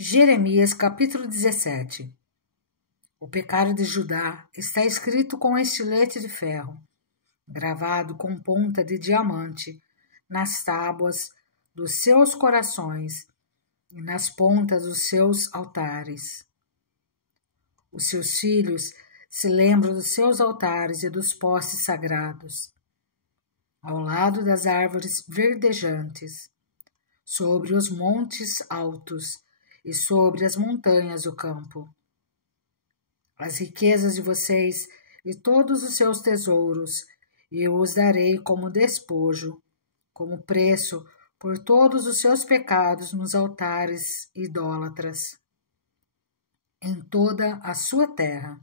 Jeremias capítulo 17. O pecado de Judá está escrito com estilete de ferro, gravado com ponta de diamante, nas tábuas dos seus corações e nas pontas dos seus altares. Os seus filhos se lembram dos seus altares e dos postes sagrados, ao lado das árvores verdejantes, sobre os montes altos e sobre as montanhas do campo. As riquezas de vocês e todos os seus tesouros eu os darei como despojo, como preço por todos os seus pecados nos altares idólatras, em toda a sua terra.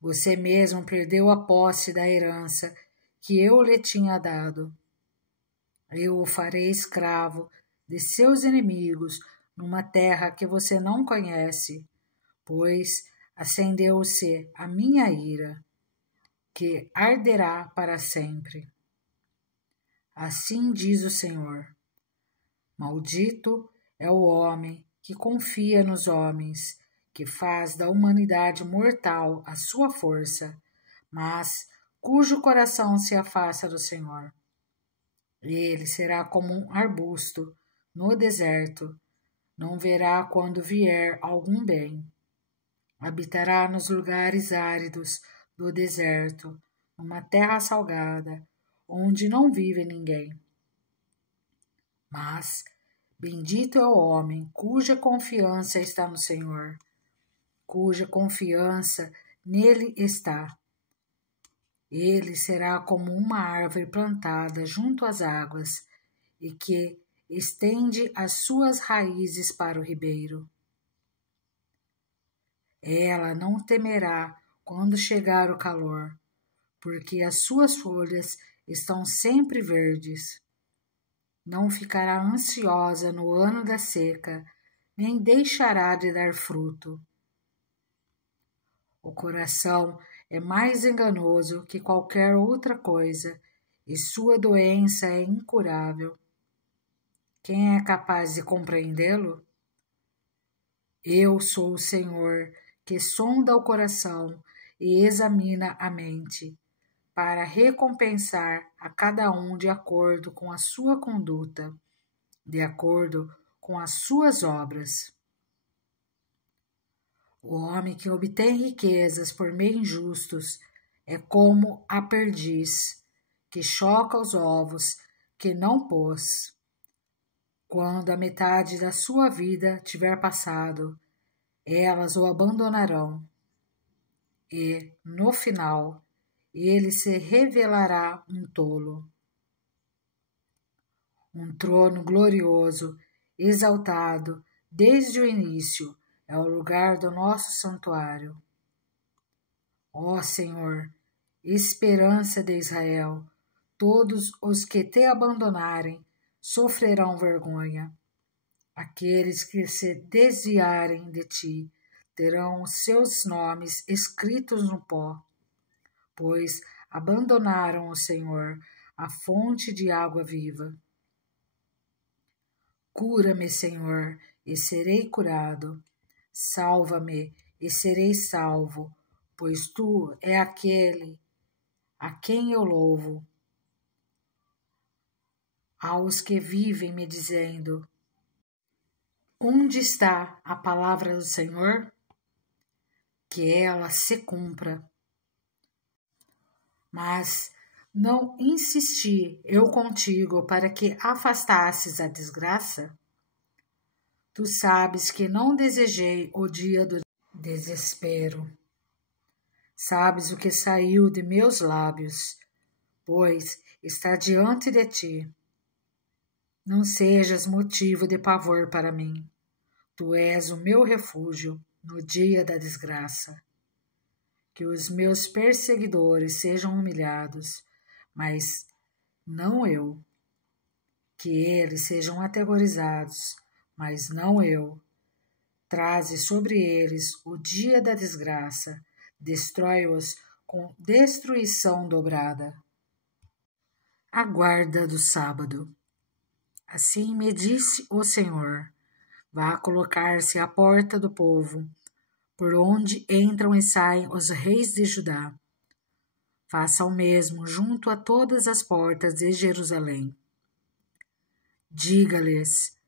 Você mesmo perdeu a posse da herança que eu lhe tinha dado. Eu o farei escravo de seus inimigos numa terra que você não conhece, pois acendeu-se a minha ira, que arderá para sempre. Assim diz o Senhor: maldito é o homem que confia nos homens, que faz da humanidade mortal a sua força, mas cujo coração se afasta do Senhor. Ele será como um arbusto no deserto, não verá quando vier algum bem. Habitará nos lugares áridos do deserto, numa terra salgada, onde não vive ninguém. Mas bendito é o homem cuja confiança está no Senhor, cuja confiança nele está. Ele será como uma árvore plantada junto às águas e que estende as suas raízes para o ribeiro. Ela não temerá quando chegar o calor, porque as suas folhas estão sempre verdes. Não ficará ansiosa no ano da seca, nem deixará de dar fruto. O coração é mais enganoso que qualquer outra coisa, e sua doença é incurável. Quem é capaz de compreendê-lo? Eu sou o Senhor, que sonda o coração e examina a mente, para recompensar a cada um de acordo com a sua conduta, de acordo com as suas obras. O homem que obtém riquezas por meios injustos é como a perdiz, que choca os ovos que não pôs. Quando a metade da sua vida tiver passado, elas o abandonarão, e, no final, ele se revelará um tolo. Um trono glorioso, exaltado desde o início, é o lugar do nosso santuário. Ó Senhor, esperança de Israel, todos os que te abandonarem sofrerão vergonha. Aqueles que se desviarem de ti terão os seus nomes escritos no pó, pois abandonaram o Senhor, a fonte de água viva. Cura-me, Senhor, e serei curado. Salva-me e serei salvo, pois tu é aquele a quem eu louvo. Aos que vivem me dizendo: onde está a palavra do Senhor? Que ela se cumpra. Mas não insisti eu contigo para que afastasses a desgraça? Tu sabes que não desejei o dia do desespero. Sabes o que saiu de meus lábios, pois está diante de ti. Não sejas motivo de pavor para mim. Tu és o meu refúgio no dia da desgraça. Que os meus perseguidores sejam humilhados, mas não eu. Que eles sejam aterrorizados, mas não eu. Traze sobre eles o dia da desgraça, destrói-os com destruição dobrada. A guarda do sábado. Assim me disse o Senhor: Vá colocar-se à porta do povo, por onde entram e saem os reis de Judá. Faça o mesmo junto a todas as portas de Jerusalém. Diga-lhes: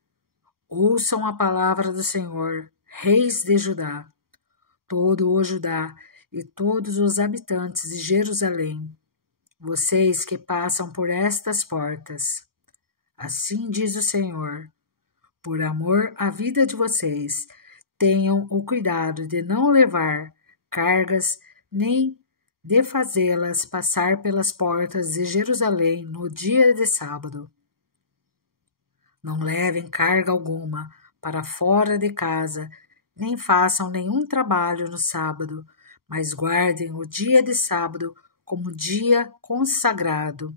ouçam a palavra do Senhor, reis de Judá, todo o Judá e todos os habitantes de Jerusalém, vocês que passam por estas portas. Assim diz o Senhor: por amor à vida de vocês, tenham o cuidado de não levar cargas nem de fazê-las passar pelas portas de Jerusalém no dia de sábado. Não levem carga alguma para fora de casa, nem façam nenhum trabalho no sábado, mas guardem o dia de sábado como dia consagrado,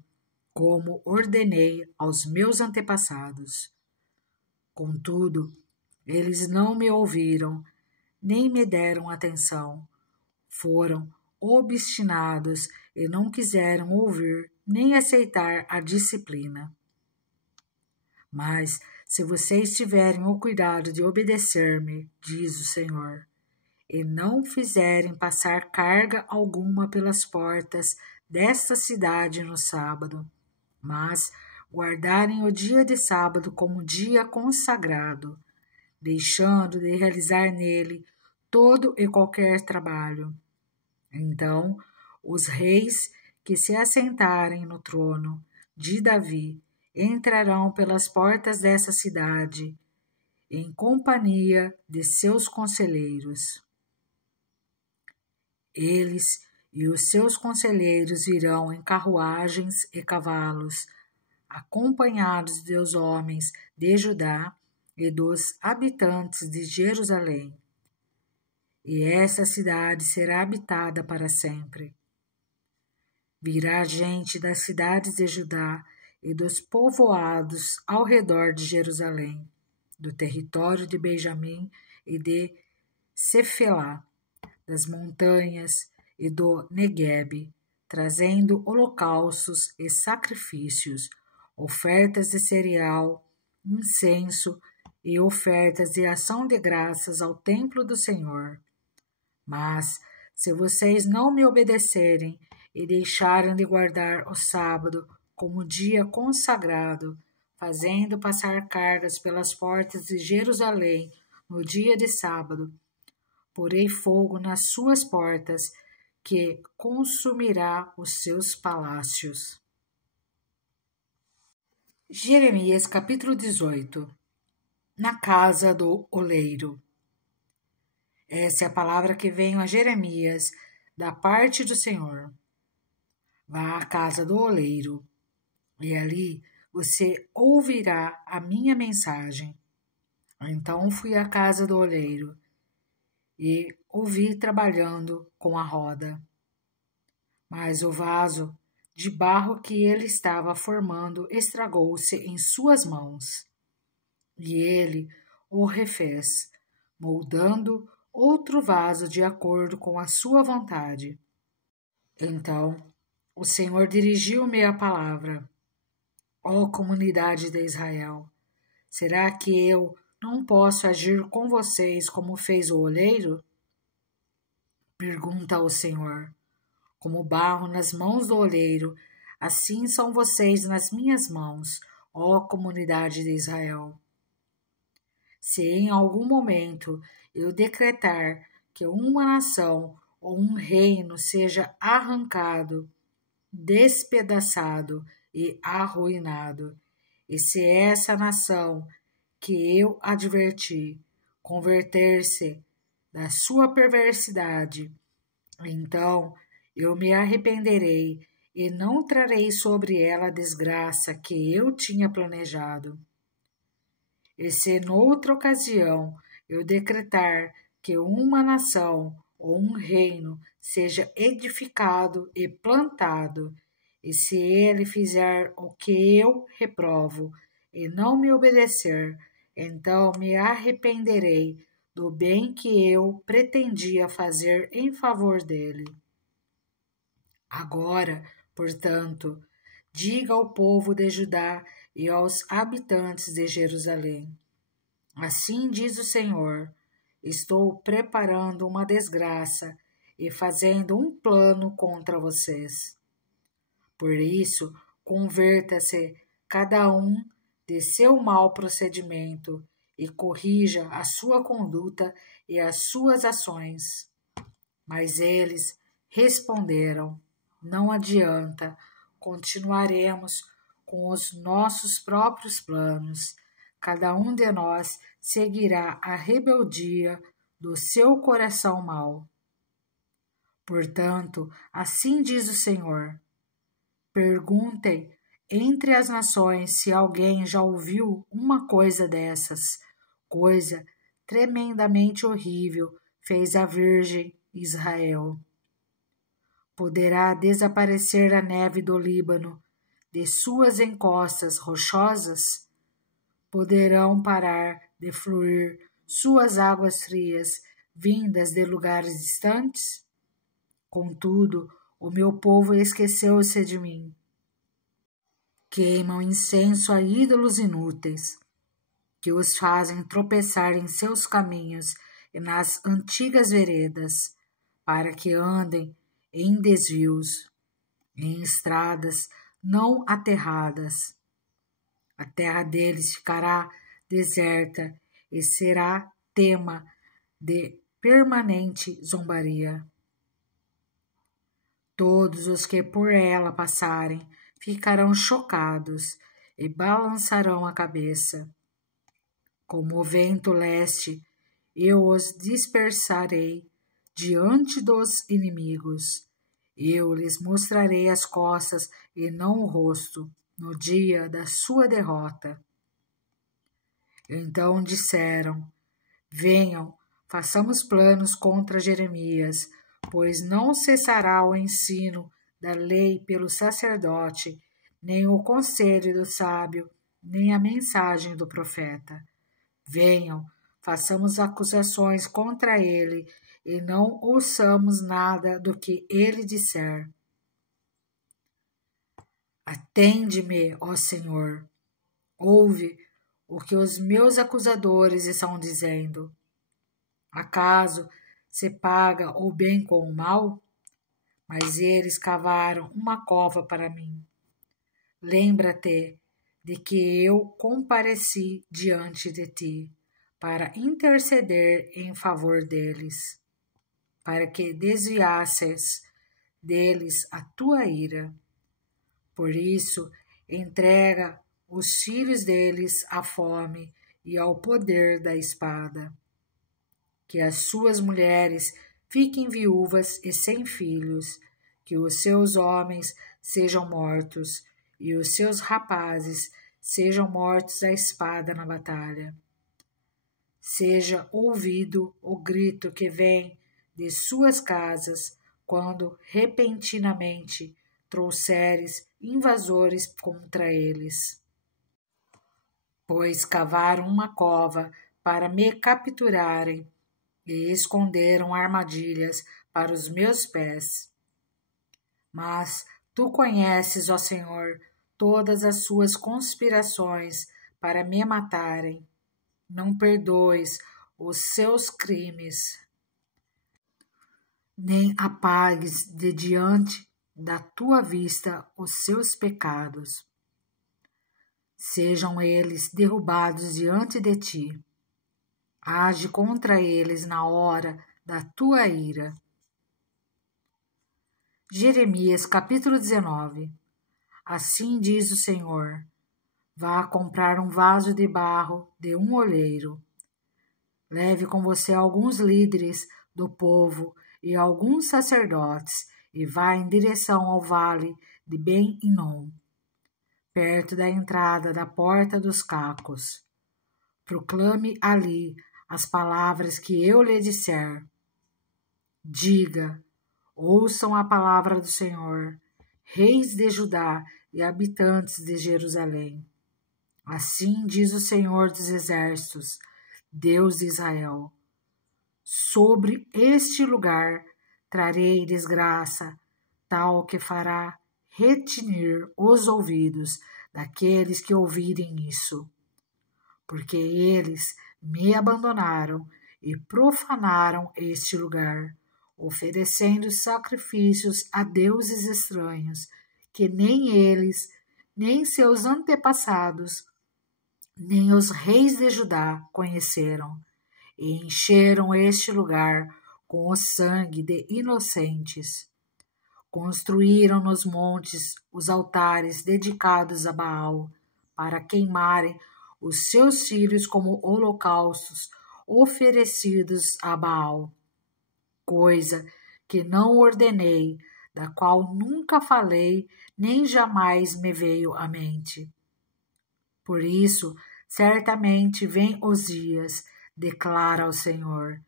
como ordenei aos meus antepassados. Contudo, eles não me ouviram, nem me deram atenção. Foram obstinados e não quiseram ouvir nem aceitar a disciplina. Mas, se vocês tiverem o cuidado de obedecer-me, diz o Senhor, e não fizerem passar carga alguma pelas portas desta cidade no sábado, mas guardarem o dia de sábado como dia consagrado, deixando de realizar nele todo e qualquer trabalho. Então, os reis que se assentarem no trono de Davi entrarão pelas portas dessa cidade, em companhia de seus conselheiros. Eles e os seus conselheiros irão em carruagens e cavalos, acompanhados dos homens de Judá e dos habitantes de Jerusalém. E essa cidade será habitada para sempre. Virá gente das cidades de Judá e dos povoados ao redor de Jerusalém, do território de Benjamim e de Cefelá, das montanhas e do Neguebe, trazendo holocaustos e sacrifícios, ofertas de cereal, incenso e ofertas de ação de graças ao templo do Senhor. Mas, se vocês não me obedecerem e deixarem de guardar o sábado como dia consagrado, fazendo passar cargas pelas portas de Jerusalém no dia de sábado, porei fogo nas suas portas, que consumirá os seus palácios. Jeremias capítulo 18. Na casa do oleiro. Essa é a palavra que veio a Jeremias da parte do Senhor. Vá à casa do oleiro, e ali você ouvirá a minha mensagem. Então fui à casa do oleiro e o vi trabalhando com a roda. Mas o vaso de barro que ele estava formando estragou-se em suas mãos. E ele o refez, moldando outro vaso de acordo com a sua vontade. Então o Senhor dirigiu-me a palavra: ó comunidade de Israel, será que eu não posso agir com vocês como fez o oleiro? Pergunta o Senhor. Como barro nas mãos do oleiro, assim são vocês nas minhas mãos, ó comunidade de Israel. Se em algum momento eu decretar que uma nação ou um reino seja arrancado, despedaçado e arruinado, e se essa nação que eu adverti converter-se da sua perversidade, então eu me arrependerei e não trarei sobre ela a desgraça que eu tinha planejado. E se noutra ocasião eu decretar que uma nação ou um reino seja edificado e plantado, e se ele fizer o que eu reprovo e não me obedecer, então me arrependerei do bem que eu pretendia fazer em favor dele. Agora, portanto, diga ao povo de Judá e aos habitantes de Jerusalém: Assim diz o Senhor: estou preparando uma desgraça e fazendo um plano contra vocês. Por isso, converta-se cada um de seu mau procedimento e corrija a sua conduta e as suas ações. Mas eles responderam: não adianta, continuaremos com os nossos próprios planos. Cada um de nós seguirá a rebeldia do seu coração mau. Portanto, assim diz o Senhor: perguntem entre as nações se alguém já ouviu uma coisa dessas. Coisa tremendamente horrível fez a Virgem Israel. Poderá desaparecer a neve do Líbano de suas encostas rochosas? Poderão parar de fluir suas águas frias vindas de lugares distantes? Contudo, o meu povo esqueceu-se de mim. Queimam incenso a ídolos inúteis, que os fazem tropeçar em seus caminhos e nas antigas veredas, para que andem em desvios, em estradas não aterradas. A terra deles ficará deserta e será tema de permanente zombaria. Todos os que por ela passarem ficarão chocados e balançarão a cabeça. Como o vento leste, eu os dispersarei diante dos inimigos. Eu lhes mostrarei as costas e não o rosto, no dia da sua derrota. Então disseram: venham, façamos planos contra Jeremias, pois não cessará o ensino da lei pelo sacerdote, nem o conselho do sábio, nem a mensagem do profeta. Venham, façamos acusações contra ele, e não ouçamos nada do que ele disser. Atende-me, ó Senhor, ouve o que os meus acusadores estão dizendo. Acaso se paga o bem com o mal? Mas eles cavaram uma cova para mim. Lembra-te de que eu compareci diante de ti para interceder em favor deles, para que desviasses deles a tua ira. Por isso, entrega os filhos deles à fome e ao poder da espada. Que as suas mulheres fiquem viúvas e sem filhos, que os seus homens sejam mortos e os seus rapazes sejam mortos à espada na batalha. Seja ouvido o grito que vem de suas casas quando repentinamente trouxeres invasores contra eles. Pois cavaram uma cova para me capturarem e esconderam armadilhas para os meus pés. Mas tu conheces, ó Senhor, todas as suas conspirações para me matarem. Não perdoes os seus crimes, nem apagues de diante da tua vista os seus pecados. Sejam eles derrubados diante de ti. Age contra eles na hora da tua ira. Jeremias capítulo 19. Assim diz o Senhor: vá comprar um vaso de barro de um olheiro. Leve com você alguns líderes do povo e alguns sacerdotes e vá em direção ao vale de Ben-Hinom, perto da entrada da porta dos cacos. Proclame ali as palavras que eu lhe disser. Diga: ouçam a palavra do Senhor, reis de Judá e habitantes de Jerusalém. Assim diz o Senhor dos Exércitos, Deus de Israel: sobre este lugar trarei desgraça, tal que fará retinir os ouvidos daqueles que ouvirem isso. Porque eles me abandonaram e profanaram este lugar, oferecendo sacrifícios a deuses estranhos, que nem eles, nem seus antepassados, nem os reis de Judá conheceram, e encheram este lugar com o sangue de inocentes. Construíram nos montes os altares dedicados a Baal, para queimarem os seus filhos como holocaustos oferecidos a Baal, coisa que não ordenei, da qual nunca falei, nem jamais me veio à mente. Por isso, certamente vêm os dias, declara o Senhor,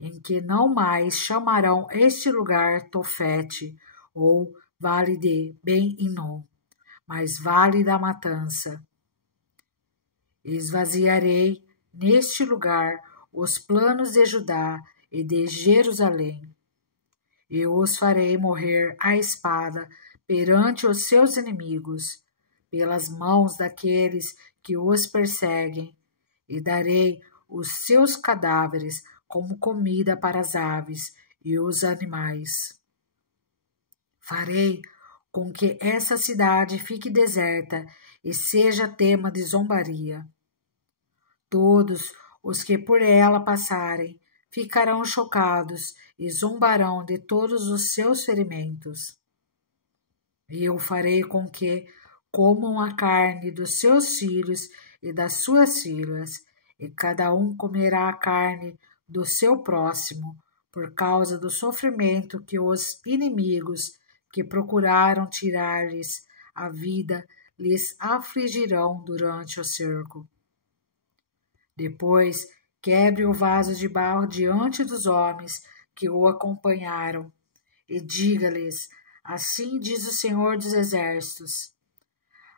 em que não mais chamarão este lugar Tofete, ou Vale de Ben-Hinom, mas Vale da Matança. Esvaziarei neste lugar os planos de Judá e de Jerusalém. Eu os farei morrer à espada perante os seus inimigos, pelas mãos daqueles que os perseguem, e darei os seus cadáveres como comida para as aves e os animais. Farei com que essa cidade fique deserta e seja tema de zombaria. Todos os que por ela passarem ficarão chocados e zombarão de todos os seus ferimentos. E eu farei com que comam a carne dos seus filhos e das suas filhas, e cada um comerá a carne do seu próximo, por causa do sofrimento que os inimigos que procuraram tirar-lhes a vida lhes afligirão durante o cerco. Depois, quebre o vaso de barro diante dos homens que o acompanharam, e diga-lhes: assim diz o Senhor dos Exércitos,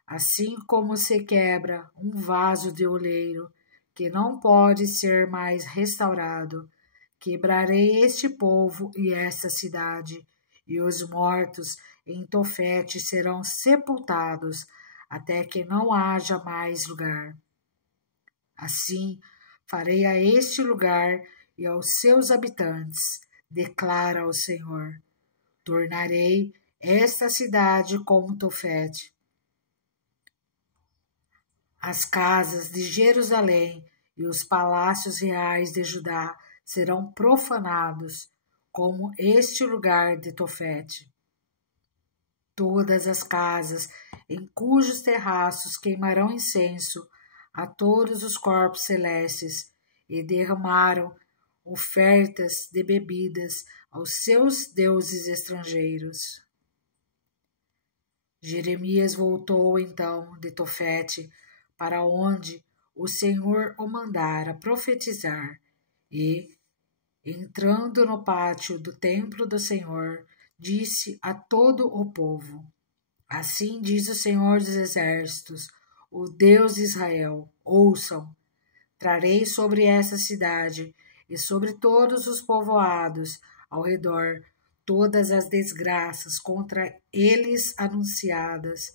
assim como se quebra um vaso de oleiro, que não pode ser mais restaurado, quebrarei este povo e esta cidade, e os mortos em Tofete serão sepultados, até que não haja mais lugar. Assim farei a este lugar e aos seus habitantes, declara o Senhor. Tornarei esta cidade como Tofete. As casas de Jerusalém e os palácios reais de Judá serão profanados, como este lugar de Tofete. Todas as casas em cujos terraços queimarão incenso a todos os corpos celestes e derramaram ofertas de bebidas aos seus deuses estrangeiros. Jeremias voltou então de Tofete, para onde o Senhor o mandara profetizar, e, entrando no pátio do templo do Senhor, disse a todo o povo: assim diz o Senhor dos Exércitos, o Deus de Israel: ouçam, trarei sobre essa cidade e sobre todos os povoados ao redor todas as desgraças contra eles anunciadas,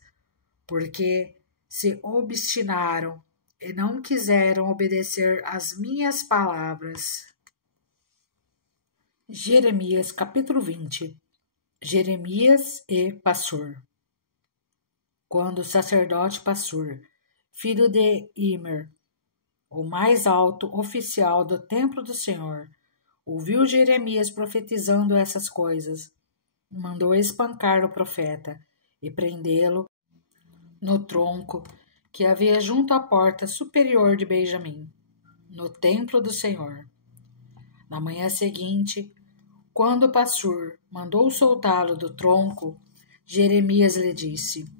porque se obstinaram e não quiseram obedecer às minhas palavras. Jeremias capítulo 20. Jeremias e Passur. Quando o sacerdote Passur, filho de Imer, o mais alto oficial do templo do Senhor, ouviu Jeremias profetizando essas coisas, mandou espancar o profeta e prendê-lo no tronco que havia junto à porta superior de Benjamim, no templo do Senhor. Na manhã seguinte, quando Passur mandou soltá-lo do tronco, Jeremias lhe disse: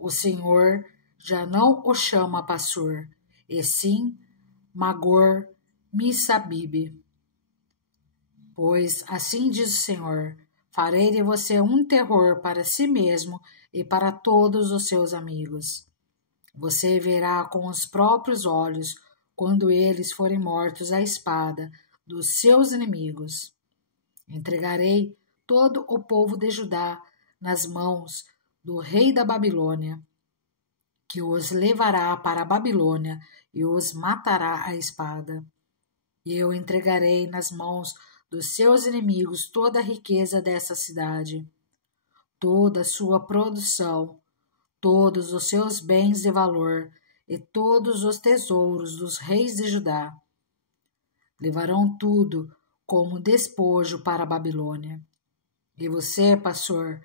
o Senhor já não o chama Passur, e sim Magor Missabib. Pois assim diz o Senhor: farei de você um terror para si mesmo e para todos os seus amigos. Você verá com os próprios olhos quando eles forem mortos à espada dos seus inimigos. Entregarei todo o povo de Judá nas mãos do rei da Babilônia. que os levará para a Babilônia e os matará à espada. E eu entregarei nas mãos dos seus inimigos toda a riqueza dessa cidade, toda a sua produção, todos os seus bens de valor e todos os tesouros dos reis de Judá. Levarão tudo como despojo para a Babilônia. E você, pastor,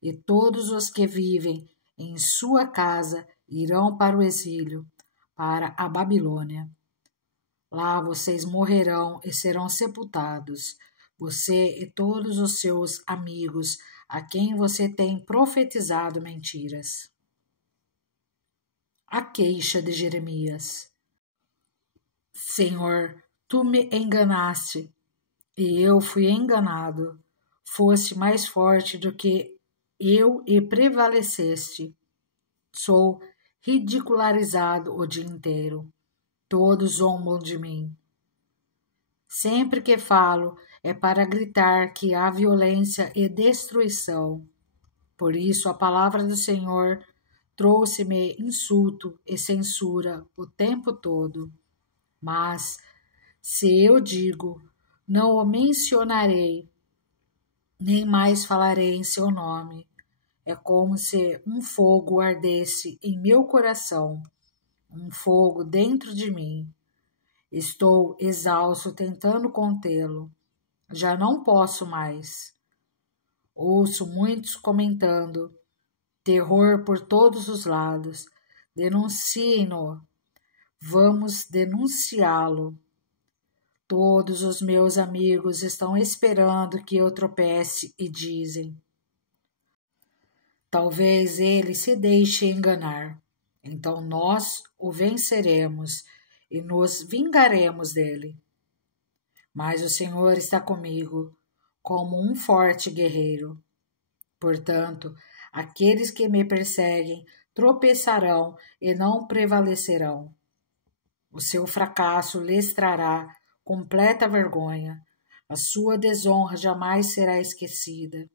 e todos os que vivem em sua casa irão para o exílio, para a Babilônia. Lá vocês morrerão e serão sepultados, você e todos os seus amigos, a quem você tem profetizado mentiras. A queixa de Jeremias. Senhor, tu me enganaste, e eu fui enganado. Foste mais forte do que eu e prevaleceste. Sou ridicularizado o dia inteiro. Todos zombam de mim. Sempre que falo é para gritar que há violência e destruição. Por isso a palavra do Senhor trouxe-me insulto e censura o tempo todo. Mas, se eu digo, não o mencionarei, nem mais falarei em seu nome. É como se um fogo ardesse em meu coração, um fogo dentro de mim. Estou exausto tentando contê-lo. Já não posso mais. Ouço muitos comentando. Terror por todos os lados. Denunciem-no. Vamos denunciá-lo. Todos os meus amigos estão esperando que eu tropece e dizem: talvez ele se deixe enganar. Então nós o venceremos e nos vingaremos dele. Mas o Senhor está comigo, como um forte guerreiro. Portanto, aqueles que me perseguem tropeçarão e não prevalecerão. O seu fracasso lhes trará completa vergonha. A sua desonra jamais será esquecida.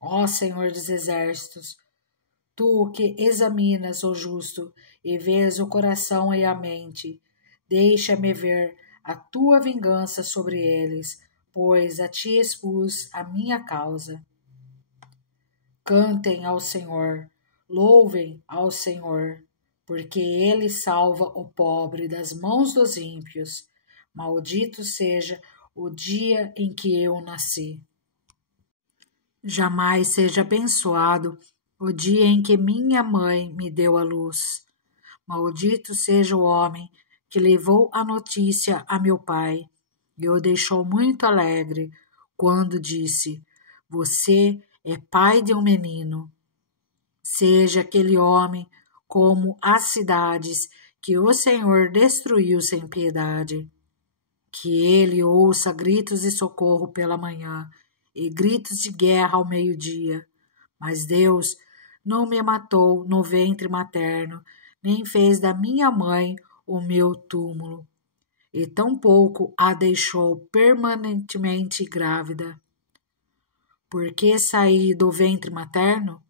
Ó Senhor dos Exércitos, tu que examinas o justo e vês o coração e a mente, deixa-me ver a tua vingança sobre eles, pois a ti expus a minha causa. Cantem ao Senhor, louvem ao Senhor, porque ele salva o pobre das mãos dos ímpios. Maldito seja o dia em que eu nasci. Jamais seja abençoado o dia em que minha mãe me deu a luz. Maldito seja o homem que levou a notícia a meu pai e o deixou muito alegre quando disse: você é pai de um menino. Seja aquele homem como as cidades que o Senhor destruiu sem piedade. Que ele ouça gritos de socorro pela manhã e gritos de guerra ao meio-dia. Mas Deus não me matou no ventre materno, nem fez da minha mãe o meu túmulo, e tampouco a deixou permanentemente grávida. Por que saí do ventre materno?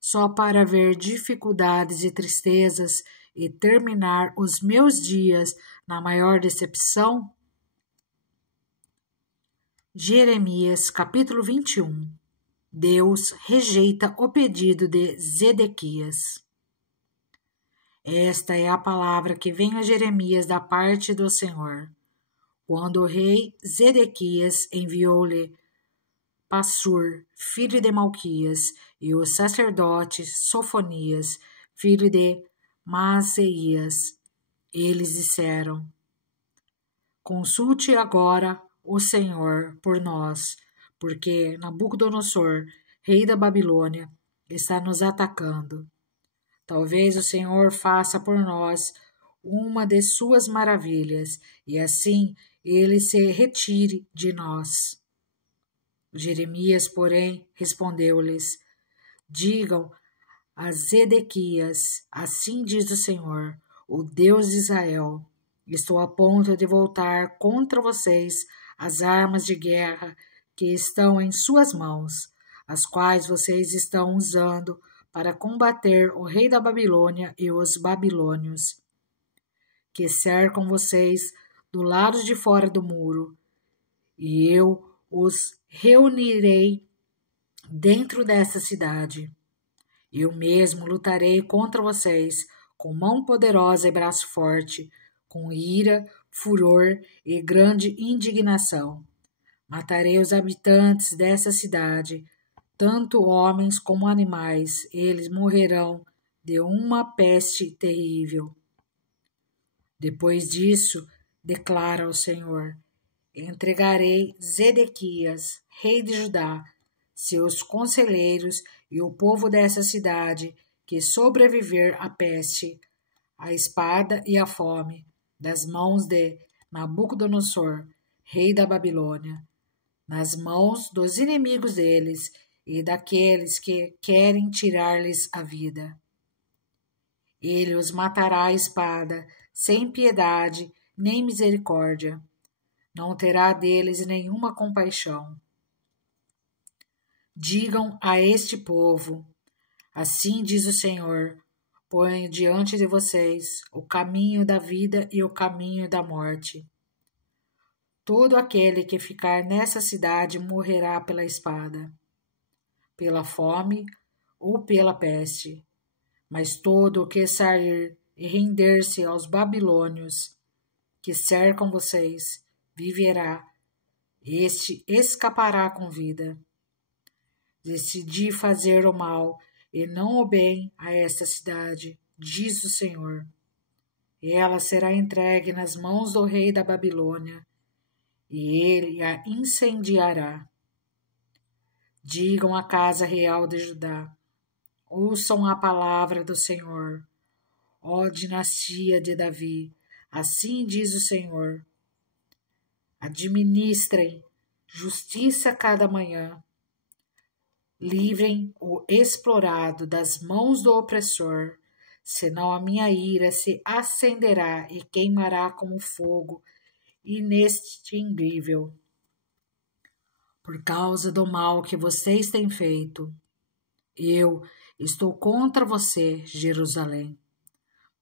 Só para ver dificuldades e tristezas e terminar os meus dias na maior decepção? Jeremias, capítulo 21. Deus rejeita o pedido de Zedequias. Esta é a palavra que vem a Jeremias da parte do Senhor. Quando o rei Zedequias enviou-lhe Passur, filho de Malquias, e o sacerdote Sofonias, filho de Maaseias, eles disseram: consulte agora o Senhor por nós, porque Nabucodonosor, rei da Babilônia, está nos atacando. Talvez o Senhor faça por nós uma de suas maravilhas, e assim ele se retire de nós. Jeremias, porém, respondeu-lhes: digam a Zedequias: assim diz o Senhor, o Deus de Israel: estou a ponto de voltar contra vocês as armas de guerra que estão em suas mãos, as quais vocês estão usando para combater o rei da Babilônia e os babilônios, que cercam vocês do lado de fora do muro, e eu os reunirei dentro dessa cidade. Eu mesmo lutarei contra vocês com mão poderosa e braço forte, com ira, furor e grande indignação. Matarei os habitantes dessa cidade, tanto homens como animais, eles morrerão de uma peste terrível. Depois disso, declara o Senhor, entregarei Zedequias, rei de Judá, seus conselheiros e o povo dessa cidade que sobreviver à peste, à espada e à fome, das mãos de Nabucodonosor, rei da Babilônia, nas mãos dos inimigos deles e daqueles que querem tirar-lhes a vida. Ele os matará à espada, sem piedade nem misericórdia. Não terá deles nenhuma compaixão. Digam a este povo, assim diz o Senhor, ponho diante de vocês o caminho da vida e o caminho da morte. Todo aquele que ficar nessa cidade morrerá pela espada, pela fome ou pela peste. Mas todo o que sair e render-se aos babilônios que cercam vocês viverá, este escapará com vida. Decidi fazer o mal e não o bem a esta cidade, diz o Senhor. Ela será entregue nas mãos do rei da Babilônia, e ele a incendiará. Digam à casa real de Judá, ouçam a palavra do Senhor, ó dinastia de Davi, assim diz o Senhor. Administrem justiça cada manhã, livrem o explorado das mãos do opressor, senão a minha ira se acenderá e queimará como fogo inextinguível. Por causa do mal que vocês têm feito, eu estou contra você, Jerusalém.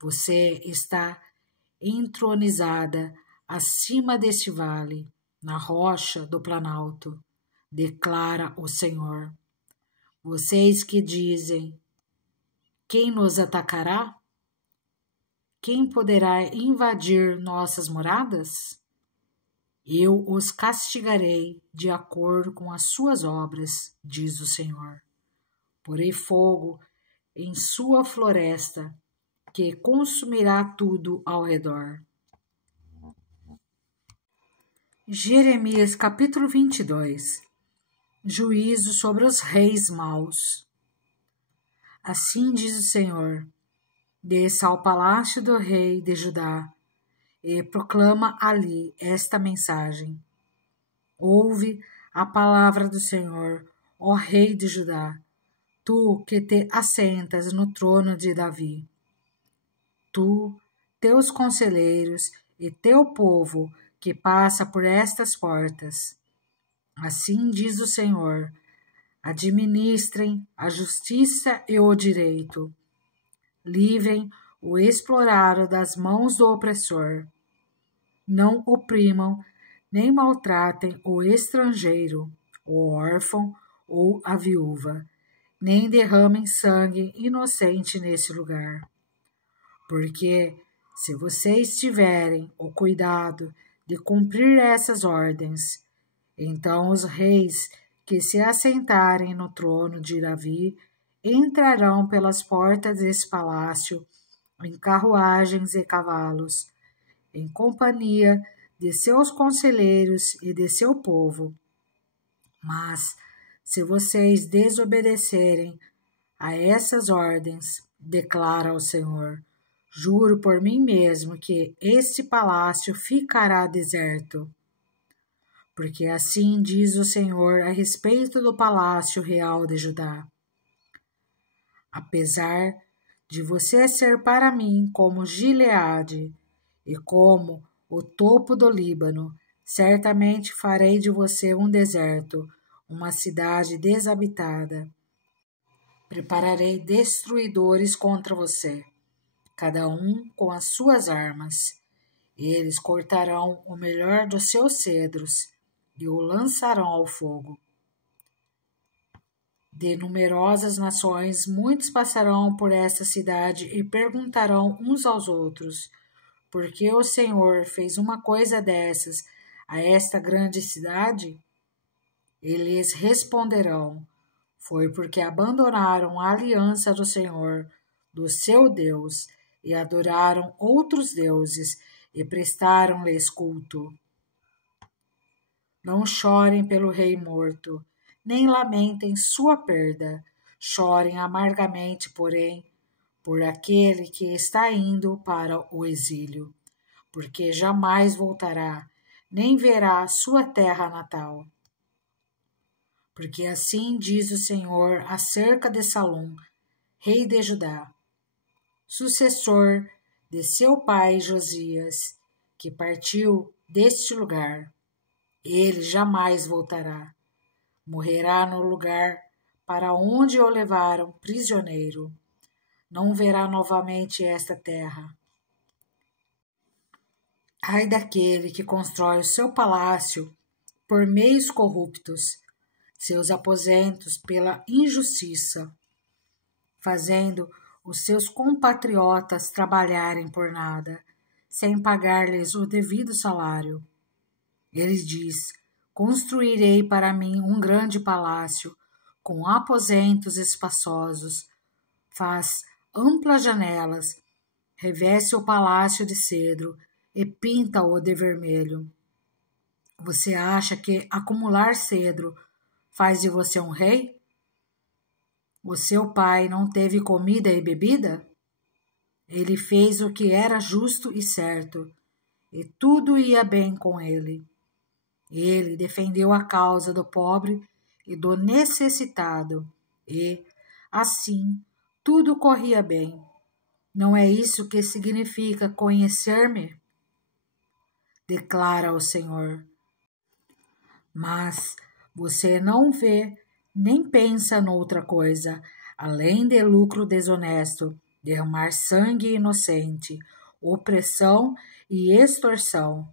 Você está entronizada acima deste vale, na rocha do planalto, declara o Senhor. Vocês que dizem, quem nos atacará? Quem poderá invadir nossas moradas? Eu os castigarei de acordo com as suas obras, diz o Senhor. Porei fogo em sua floresta, que consumirá tudo ao redor. Jeremias capítulo 22. Juízo sobre os reis maus. Assim diz o Senhor, desça ao palácio do rei de Judá e proclama ali esta mensagem. Ouve a palavra do Senhor, ó rei de Judá, tu que te assentas no trono de Davi. Tu, teus conselheiros e teu povo que passa por estas portas. Assim diz o Senhor, administrem a justiça e o direito. Livrem o explorado das mãos do opressor. Não oprimam nem maltratem o estrangeiro, o órfão ou a viúva, nem derramem sangue inocente nesse lugar. Porque, se vocês tiverem o cuidado de cumprir essas ordens, então os reis que se assentarem no trono de Davi entrarão pelas portas desse palácio em carruagens e cavalos, em companhia de seus conselheiros e de seu povo. Mas, se vocês desobedecerem a essas ordens, declara o Senhor, juro por mim mesmo que este palácio ficará deserto. Porque assim diz o Senhor a respeito do palácio real de Judá. Apesar de você ser para mim como Gileade e como o topo do Líbano, certamente farei de você um deserto, uma cidade desabitada. Prepararei destruidores contra você, cada um com as suas armas. Eles cortarão o melhor dos seus cedros e o lançarão ao fogo. De numerosas nações, muitos passarão por esta cidade e perguntarão uns aos outros: por que o Senhor fez uma coisa dessas a esta grande cidade? Eles responderão: foi porque abandonaram a aliança do Senhor, do seu Deus, e adoraram outros deuses e prestaram-lhes culto. Não chorem pelo rei morto, nem lamentem sua perda. Chorem amargamente, porém, por aquele que está indo para o exílio, porque jamais voltará, nem verá sua terra natal. Porque assim diz o Senhor acerca de Salom, rei de Judá, sucessor de seu pai Josias, que partiu deste lugar. Ele jamais voltará. Morrerá no lugar para onde o levaram prisioneiro. Não verá novamente esta terra. Ai daquele que constrói o seu palácio por meios corruptos, seus aposentos pela injustiça, fazendo os seus compatriotas trabalharem por nada, sem pagar-lhes o devido salário. Ele diz: construirei para mim um grande palácio, com aposentos espaçosos. Faz amplas janelas, reveste o palácio de cedro e pinta-o de vermelho. Você acha que acumular cedro faz de você um rei? O seu pai não teve comida e bebida? Ele fez o que era justo e certo, e tudo ia bem com ele. Ele defendeu a causa do pobre e do necessitado, e, assim, tudo corria bem. Não é isso que significa conhecer-me? Declara o Senhor. Mas você não vê nem pensa noutra coisa, além de lucro desonesto, derramar sangue inocente, opressão e extorsão.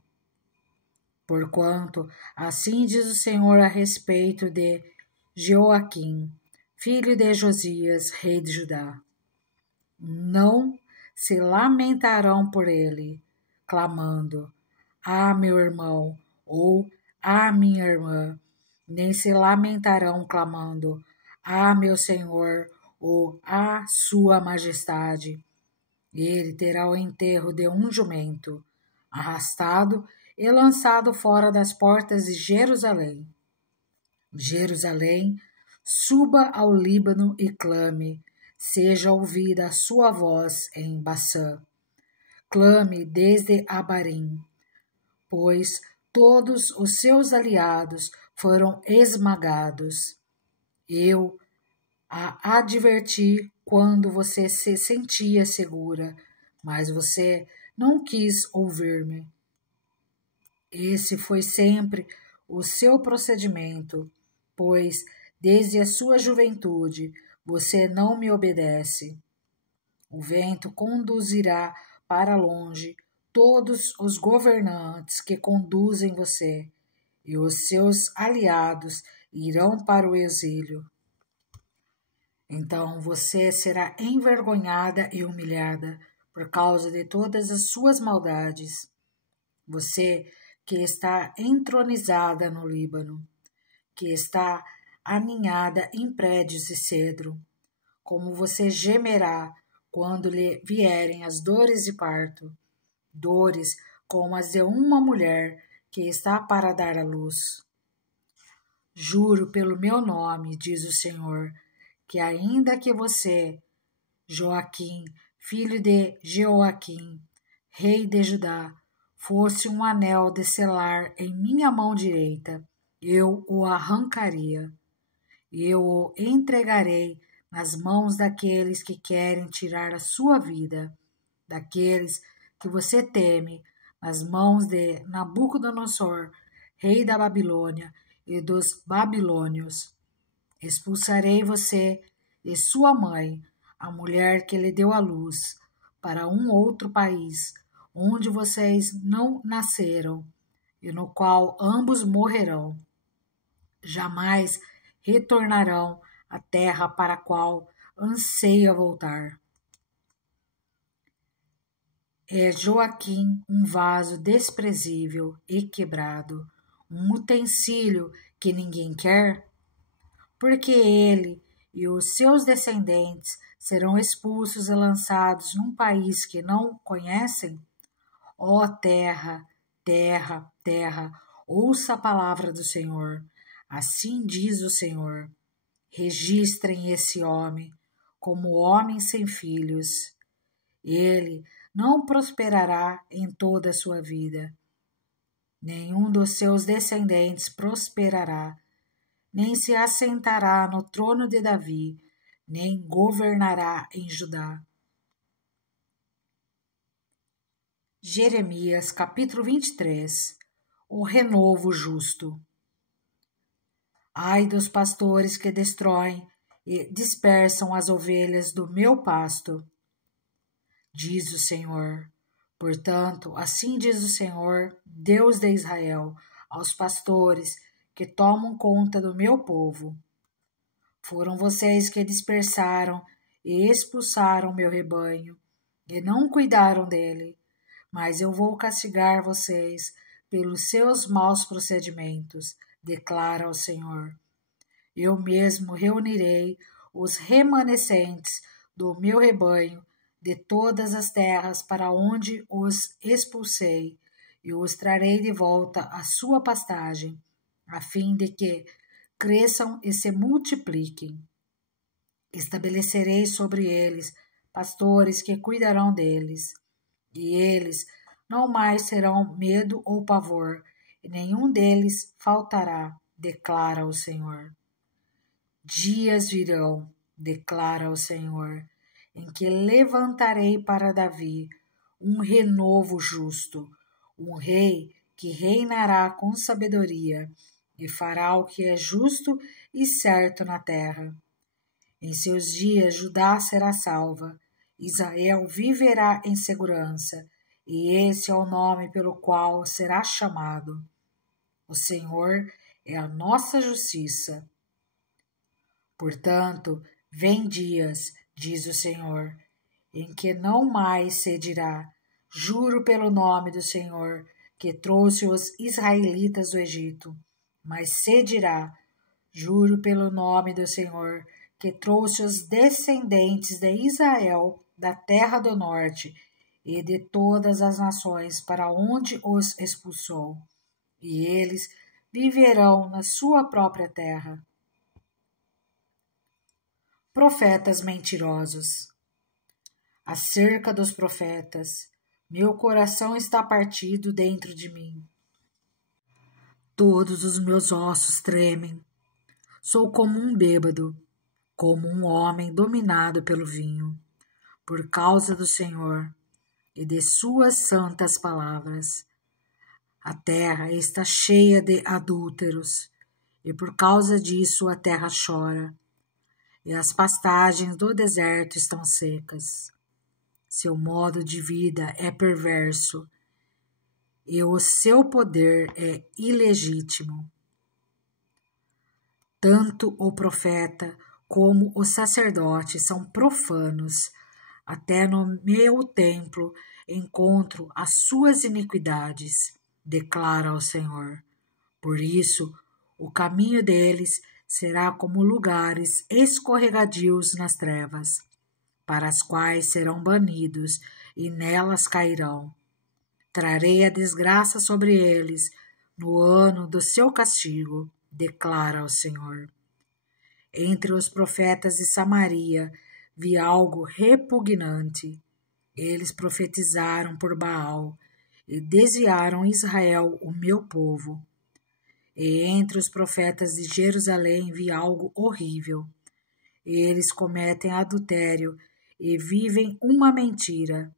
Porquanto, assim diz o Senhor a respeito de Joaquim, filho de Josias, rei de Judá. Não se lamentarão por ele, clamando: ah, meu irmão, ou ah, minha irmã, nem se lamentarão clamando: ah, meu Senhor, ou ah, sua majestade. Ele terá o enterro de um jumento, arrastado e lançado fora das portas de Jerusalém. Jerusalém, suba ao Líbano e clame, seja ouvida a sua voz em Baçã. Clame desde Abarim, pois todos os seus aliados foram esmagados. Eu a adverti quando você se sentia segura, mas você não quis ouvir-me. Esse foi sempre o seu procedimento, pois desde a sua juventude você não me obedece. O vento conduzirá para longe todos os governantes que conduzem você, e os seus aliados irão para o exílio. Então você será envergonhada e humilhada por causa de todas as suas maldades. Você que está entronizada no Líbano, que está aninhada em prédios de cedro, como você gemerá quando lhe vierem as dores de parto, dores como as de uma mulher que está para dar à luz. Juro pelo meu nome, diz o Senhor, que ainda que você, Joaquim, filho de Jeoaquim, rei de Judá, fosse um anel de selar em minha mão direita, eu o arrancaria. Eu o entregarei nas mãos daqueles que querem tirar a sua vida, daqueles que você teme, nas mãos de Nabucodonosor, rei da Babilônia, e dos babilônios. Expulsarei você e sua mãe, a mulher que lhe deu à luz, para um outro país, onde vocês não nasceram, e no qual ambos morrerão. Jamais retornarão à terra para a qual anseia voltar. É Joaquim um vaso desprezível e quebrado, um utensílio que ninguém quer? Porque ele e os seus descendentes serão expulsos e lançados num país que não conhecem? Ó terra, terra, terra, ouça a palavra do Senhor. Assim diz o Senhor: registrem esse homem como homem sem filhos. Ele não prosperará em toda a sua vida. Nenhum dos seus descendentes prosperará, nem se assentará no trono de Davi, nem governará em Judá. Jeremias, capítulo 23. O renovo justo. Ai dos pastores que destroem e dispersam as ovelhas do meu pasto, diz o Senhor. Portanto, assim diz o Senhor, Deus de Israel, aos pastores que tomam conta do meu povo. Foram vocês que dispersaram e expulsaram meu rebanho, e não cuidaram dele, mas eu vou castigar vocês pelos seus maus procedimentos, declara o Senhor. Eu mesmo reunirei os remanescentes do meu rebanho de todas as terras para onde os expulsei, e os trarei de volta à sua pastagem, a fim de que cresçam e se multipliquem. Estabelecerei sobre eles pastores que cuidarão deles, e eles não mais terão medo ou pavor, e nenhum deles faltará, declara o Senhor. Dias virão, declara o Senhor, em que levantarei para Davi um renovo justo, um rei que reinará com sabedoria e fará o que é justo e certo na terra. Em seus dias Judá será salva, Israel viverá em segurança, e esse é o nome pelo qual será chamado. O Senhor é a nossa justiça. Portanto, vem dias, diz o Senhor, em que não mais se dirá: juro pelo nome do Senhor, que trouxe os israelitas do Egito, mas se dirá: juro pelo nome do Senhor, que trouxe os descendentes de Israel da terra do norte e de todas as nações para onde os expulsou, e eles viverão na sua própria terra. Profetas mentirosos. Acerca dos profetas, meu coração está partido dentro de mim. Todos os meus ossos tremem. Sou como um bêbado, como um homem dominado pelo vinho, por causa do Senhor e de suas santas palavras. A terra está cheia de adúlteros, e por causa disso a terra chora, e as pastagens do deserto estão secas. Seu modo de vida é perverso, e o seu poder é ilegítimo. Tanto o profeta como o sacerdote são profanos. Até no meu templo encontro as suas iniquidades, declara o Senhor. Por isso, o caminho deles será como lugares escorregadios nas trevas, para as quais serão banidos e nelas cairão. Trarei a desgraça sobre eles no ano do seu castigo, declara o Senhor. Entre os profetas de Samaria vi algo repugnante. Eles profetizaram por Baal e desviaram Israel, o meu povo. E entre os profetas de Jerusalém vi algo horrível. Eles cometem adultério e vivem uma mentira.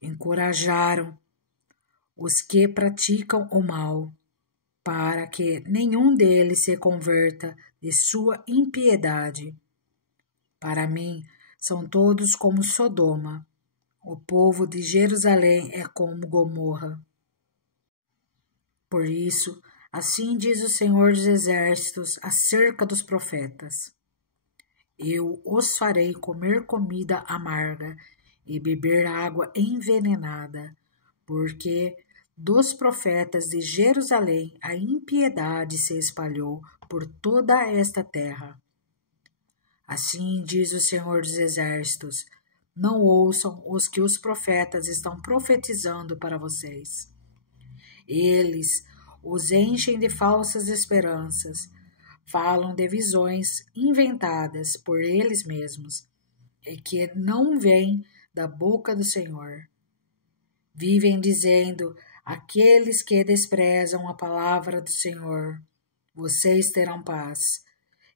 Encorajaram os que praticam o mal, para que nenhum deles se converta de sua impiedade. Para mim, são todos como Sodoma. O povo de Jerusalém é como Gomorra. Por isso, assim diz o Senhor dos Exércitos acerca dos profetas: eu os farei comer comida amarga e beber água envenenada, porque dos profetas de Jerusalém a impiedade se espalhou por toda esta terra. Assim diz o Senhor dos Exércitos: não ouçam os que os profetas estão profetizando para vocês. Eles os enchem de falsas esperanças, falam de visões inventadas por eles mesmos e que não vêm da boca do Senhor. Vivem dizendo: aqueles que desprezam a palavra do Senhor, vocês terão paz.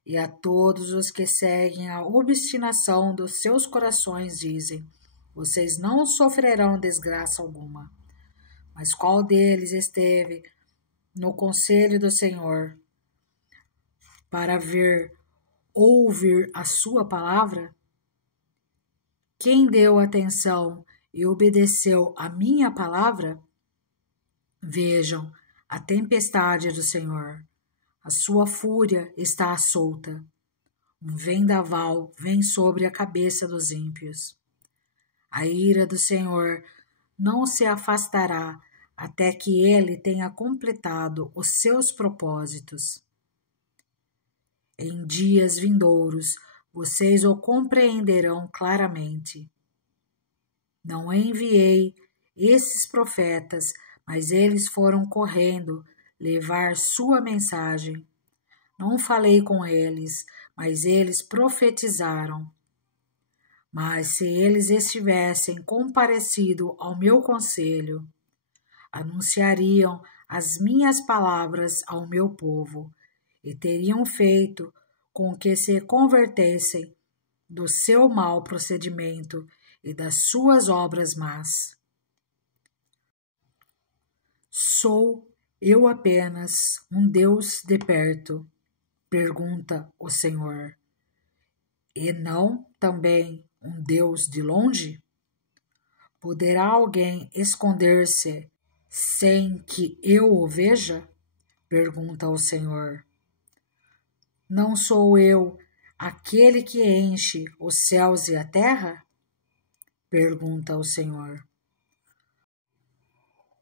E a todos os que seguem a obstinação dos seus corações dizem: vocês não sofrerão desgraça alguma. Mas qual deles esteve no conselho do Senhor para ouvir a sua palavra? Quem deu atenção e obedeceu a minha palavra? Vejam a tempestade do Senhor. A sua fúria está solta. Um vendaval vem sobre a cabeça dos ímpios. A ira do Senhor não se afastará até que ele tenha completado os seus propósitos. Em dias vindouros, vocês o compreenderão claramente. Não enviei esses profetas, mas eles foram correndo levar sua mensagem. Não falei com eles, mas eles profetizaram. Mas se eles estivessem comparecido ao meu conselho, anunciariam as minhas palavras ao meu povo e teriam feito com que se convertessem do seu mau procedimento e das suas obras más. Sou eu apenas um Deus de perto? Pergunta o Senhor. E não também um Deus de longe? Poderá alguém esconder-se sem que eu o veja? Pergunta o Senhor. Não sou eu aquele que enche os céus e a terra? Pergunta o Senhor.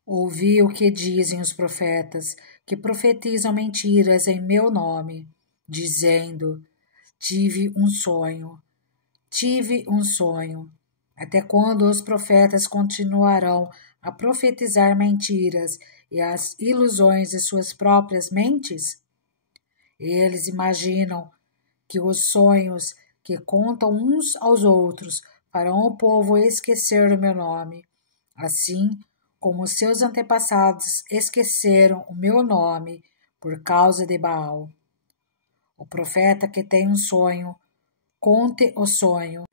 Ouvi o que dizem os profetas, que profetizam mentiras em meu nome, dizendo: tive um sonho. Até quando os profetas continuarão a profetizar mentiras e as ilusões de suas próprias mentes? Eles imaginam que os sonhos que contam uns aos outros farão o povo esquecer o meu nome, assim como seus antepassados esqueceram o meu nome por causa de Baal. O profeta que tem um sonho, conte o sonho,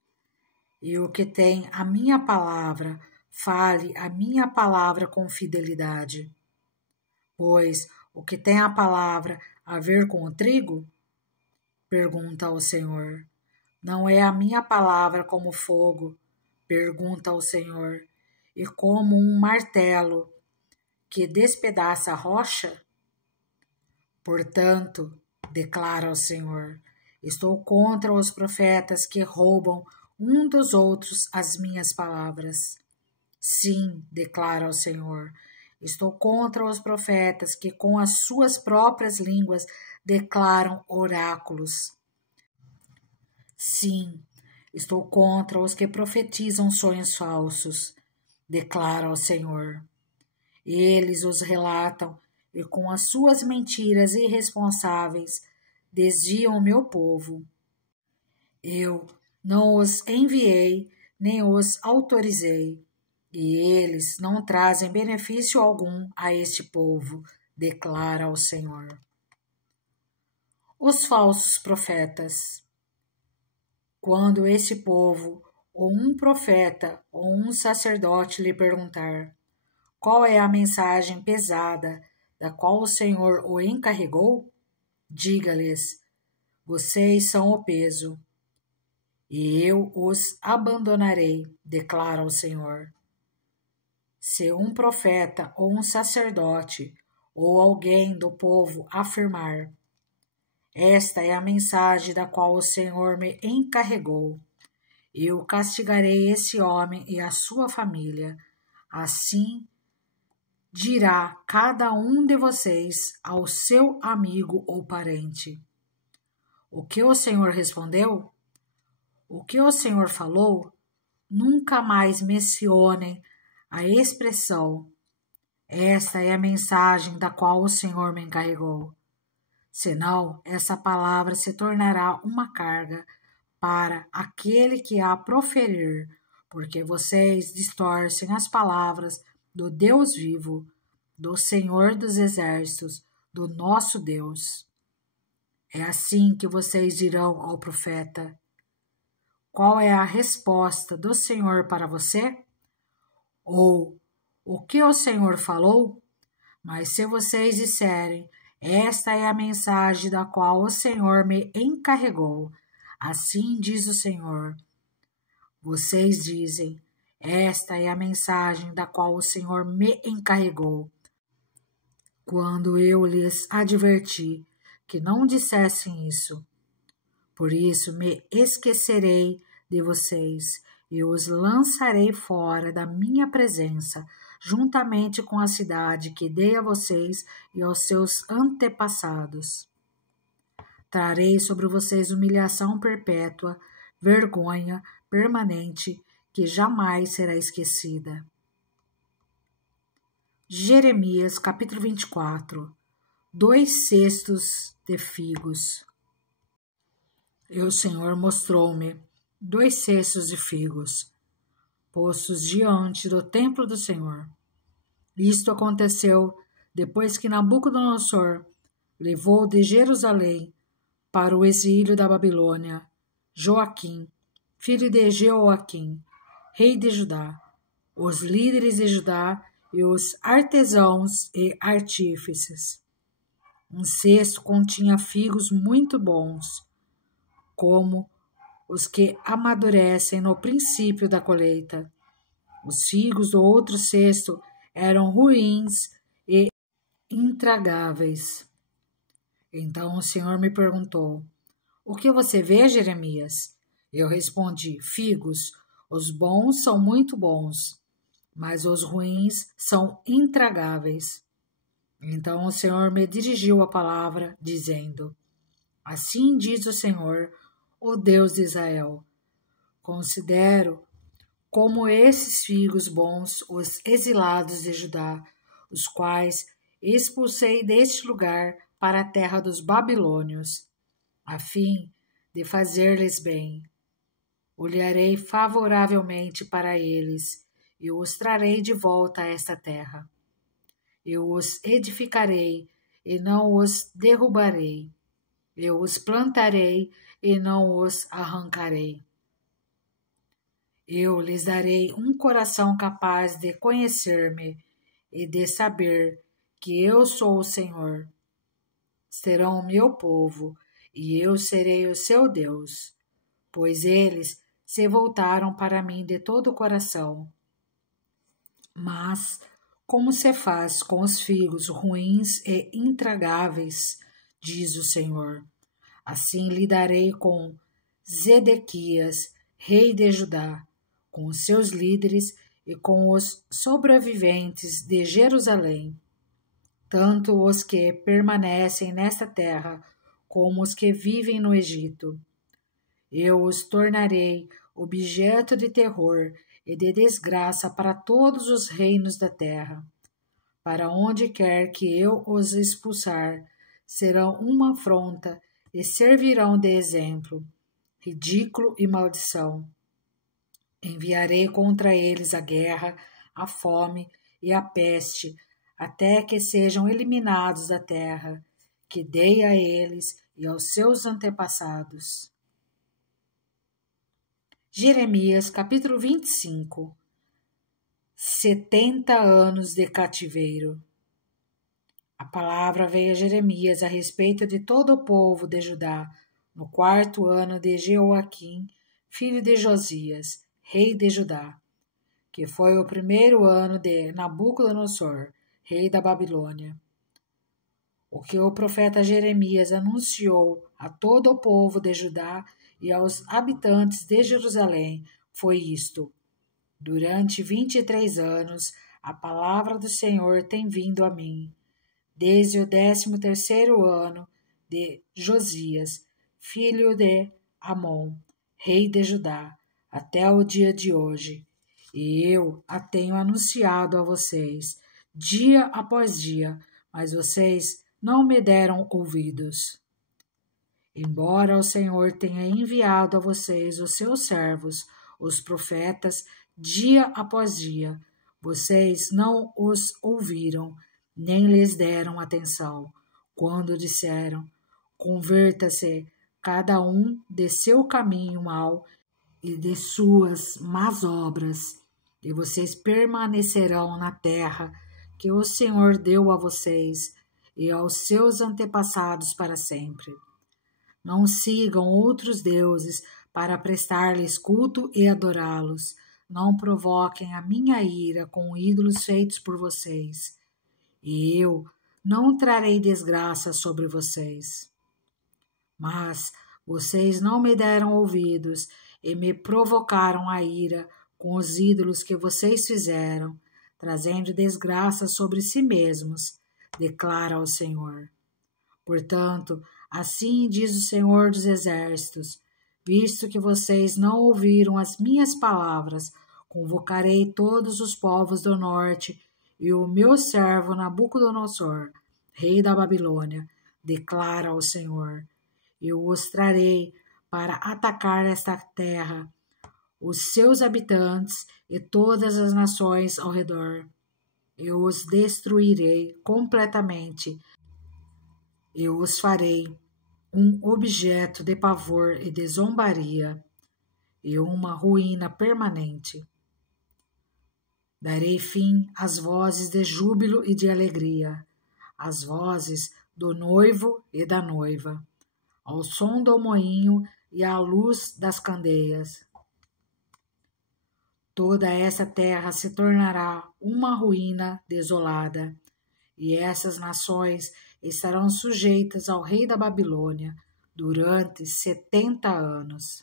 e o que tem a minha palavra, fale a minha palavra com fidelidade. Pois o que tem a palavra a ver com o trigo? Pergunta o Senhor. Não é a minha palavra como fogo? Pergunta o Senhor. E como um martelo que despedaça a rocha? Portanto, declara o Senhor, estou contra os profetas que roubam um dos outros as minhas palavras. Sim, declara o Senhor, estou contra os profetas que com as suas próprias línguas declaram oráculos. Sim, estou contra os que profetizam sonhos falsos, declara o Senhor. Eles os relatam e com as suas mentiras irresponsáveis desviam o meu povo. Eu não os enviei nem os autorizei, e eles não trazem benefício algum a este povo, declara o Senhor. Os falsos profetas. Quando este povo, ou um profeta, ou um sacerdote lhe perguntar: qual é a mensagem pesada da qual o Senhor o encarregou? Diga-lhes: vocês são o peso. e eu os abandonarei, declara o Senhor. Se um profeta ou um sacerdote ou alguém do povo afirmar: esta é a mensagem da qual o Senhor me encarregou, eu castigarei esse homem e a sua família. Assim dirá cada um de vocês ao seu amigo ou parente. O que o Senhor respondeu? O que o Senhor falou? Nunca mais mencionem a expressão: esta é a mensagem da qual o Senhor me encarregou. Senão, essa palavra se tornará uma carga para aquele que a proferir, porque vocês distorcem as palavras do Deus vivo, do Senhor dos Exércitos, do nosso Deus. É assim que vocês dirão ao profeta: qual é a resposta do Senhor para você? Ou o que o Senhor falou? Mas se vocês disserem: esta é a mensagem da qual o Senhor me encarregou, assim diz o Senhor. Vocês dizem: esta é a mensagem da qual o Senhor me encarregou. Quando eu lhes adverti que não dissessem isso. Por isso me esquecerei de vocês e os lançarei fora da minha presença, juntamente com a cidade que dei a vocês e aos seus antepassados. Trarei sobre vocês humilhação perpétua, vergonha permanente, que jamais será esquecida. Jeremias, capítulo 24. 2 cestos de figos. E o Senhor mostrou-me 2 cestos de figos, postos diante do templo do Senhor. Isto aconteceu depois que Nabucodonosor levou de Jerusalém para o exílio da Babilônia Joaquim, filho de Jeoaquim, rei de Judá, os líderes de Judá e os artesãos e artífices. Um cesto continha figos muito bons, como os que amadurecem no princípio da colheita. Os figos do outro cesto eram ruins e intragáveis. Então o Senhor me perguntou: o que você vê, Jeremias? Eu respondi: figos. Os bons são muito bons, mas os ruins são intragáveis. Então o Senhor me dirigiu a palavra, dizendo: assim diz o Senhor, o Deus de Israel: considero como esses figos bons os exilados de Judá, os quais expulsei deste lugar para a terra dos babilônios, a fim de fazer-lhes bem. Olharei favoravelmente para eles e os trarei de volta a esta terra. Eu os edificarei e não os derrubarei. Eu os plantarei e não os arrancarei. Eu lhes darei um coração capaz de conhecer-me e de saber que eu sou o Senhor. Serão o meu povo e eu serei o seu Deus, pois eles se voltaram para mim de todo o coração. Mas como se faz com os figos ruins e intragáveis, diz o Senhor, assim lidarei com Zedequias, rei de Judá, com os seus líderes e com os sobreviventes de Jerusalém, tanto os que permanecem nesta terra como os que vivem no Egito. Eu os tornarei objeto de terror e de desgraça para todos os reinos da terra. Para onde quer que eu os expulsar, serão uma afronta e servirão de exemplo, ridículo e maldição. Enviarei contra eles a guerra, a fome e a peste, até que sejam eliminados da terra, que dei a eles e aos seus antepassados. Jeremias, capítulo 25. 70 anos de cativeiro. A palavra veio a Jeremias a respeito de todo o povo de Judá, no 4º ano de Jeoaquim, filho de Josias, rei de Judá, que foi o primeiro ano de Nabucodonosor, rei da Babilônia. O que o profeta Jeremias anunciou a todo o povo de Judá e aos habitantes de Jerusalém foi isto: durante 23 anos a palavra do Senhor tem vindo a mim, desde o 13º ano de Josias, filho de Amon, rei de Judá, até o dia de hoje. E eu a tenho anunciado a vocês, dia após dia, mas vocês não me deram ouvidos. Embora o Senhor tenha enviado a vocês os seus servos, os profetas, dia após dia, vocês não os ouviram, nem lhes deram atenção, quando disseram: converta-se cada um de seu caminho mau e de suas más obras, e vocês permanecerão na terra que o Senhor deu a vocês e aos seus antepassados para sempre. Não sigam outros deuses para prestar-lhes culto e adorá-los. Não provoquem a minha ira com ídolos feitos por vocês, e eu não trarei desgraça sobre vocês. Mas vocês não me deram ouvidos e me provocaram a ira com os ídolos que vocês fizeram, trazendo desgraça sobre si mesmos, declara o Senhor. Portanto, assim diz o Senhor dos Exércitos: visto que vocês não ouviram as minhas palavras, convocarei todos os povos do norte e o meu servo Nabucodonosor, rei da Babilônia, declara o Senhor. Eu os trarei para atacar esta terra, os seus habitantes e todas as nações ao redor. Eu os destruirei completamente. Eu os farei um objeto de pavor e de zombaria e uma ruína permanente. Darei fim às vozes de júbilo e de alegria, às vozes do noivo e da noiva, ao som do moinho e à luz das candeias. Toda essa terra se tornará uma ruína desolada, e essas nações estarão sujeitas ao rei da Babilônia durante 70 anos.